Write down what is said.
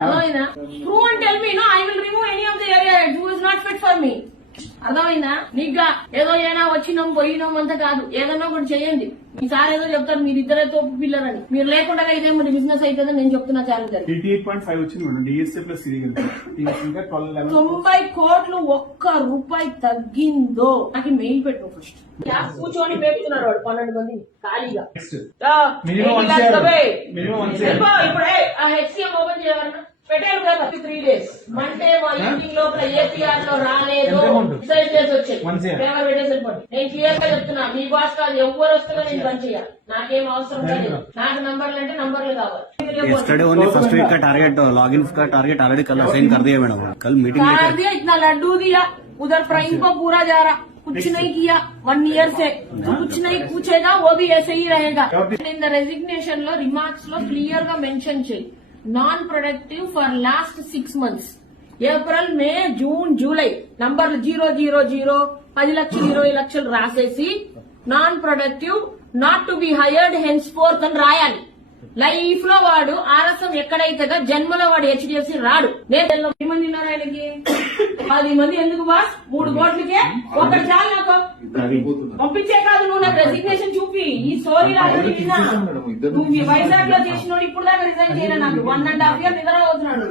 అర్థమైందా? Prove and tell me, no, I will remove any of the area head who is not fit for me. అర్థమైందా? నీగా ఏదో ఏనా వచ్చినాం పోయినాం అంతా కాదు, ఏదన్నా ఒకటి చేయండి. ఈసారి ఏదో చెప్తారు మీరిద్దరే తోపు పిల్లరని, మీరు లేకుండా అయితే మరి బిజినెస్ అవుతుందని నేను చెప్తున్నా. చాలా 88.5 వచ్చింది మేడం, డిఎస్ఏ ప్లస్ ఇది ఇంకా 90 కోట్లు ఒక్క రూపాయి తగ్గిందో నాకు మెయిల్ పెట్టు ఫస్ట్. కూర్చొని పెట్టుకున్నారు వాడు 12 మంది ఖాళీగా. ఇప్పుడు హెచ్సిఎం ఓపెన్ చేయాలన్నా పెట్టారు కదా 3 days. మండే మా ఈవినింగ్ లోపల ఏపీఆర్ లో రాలేదు డిసైడ్ చేసి వచ్చాయి. పేపర్ పెట్టేసి వెళ్ళిపోండి. నేను క్లియర్ గా చెప్తున్నా, మీ బాస్ కాదు, ఎవరు వస్తుందో నేను పని చేయాలి. నాకేం అవసరం లేదు. నాకు నంబర్లు అంటే నంబర్లు కావాలి. फर्स्ट वीक का टारगेट लॉगिन का टारगेट ऑलरेडी कल असाइन कर दिया मैडम. कल मीटिंग कर दिया, इतना लड्डू दिया, उधर प्राइम को पूरा जा रहा, कुछ नहीं किया 1 year से, कुछ नहीं पूछेगा वो भी ऐसे ही रहेगा. In the resignation low remarks low clear గా మెన్షన్ చేయి, non productive for last 6 months. April May June July నంబర్లు 000 10 లక్షలు 20 లక్షలు రాసేసి non productive not to be hired hence fourth అని రాయాలి. లైఫ్ లో వాడు ఆలస్యం ఎక్కడైతుందో జన్మలో వాడు హెచ్డిఎఫ్సి రాడు. నేను 10 మంది ఉన్నారు ఆయనకి, 10 మంది ఎందుకు బాస్? 3 కోట్లకే ఒకటి చాలు నాకు. పంపించే కాదు, నువ్వు నాకు రెసిగ్నేషన్ చూపి ఈ స్టోరీ నువ్వు వైజాగ్ లో చేసినోడు ఇప్పుడు దాకా రిజైన్ చేయలే. నాకు 1.5 year నిద్ర అవుతున్నాడు.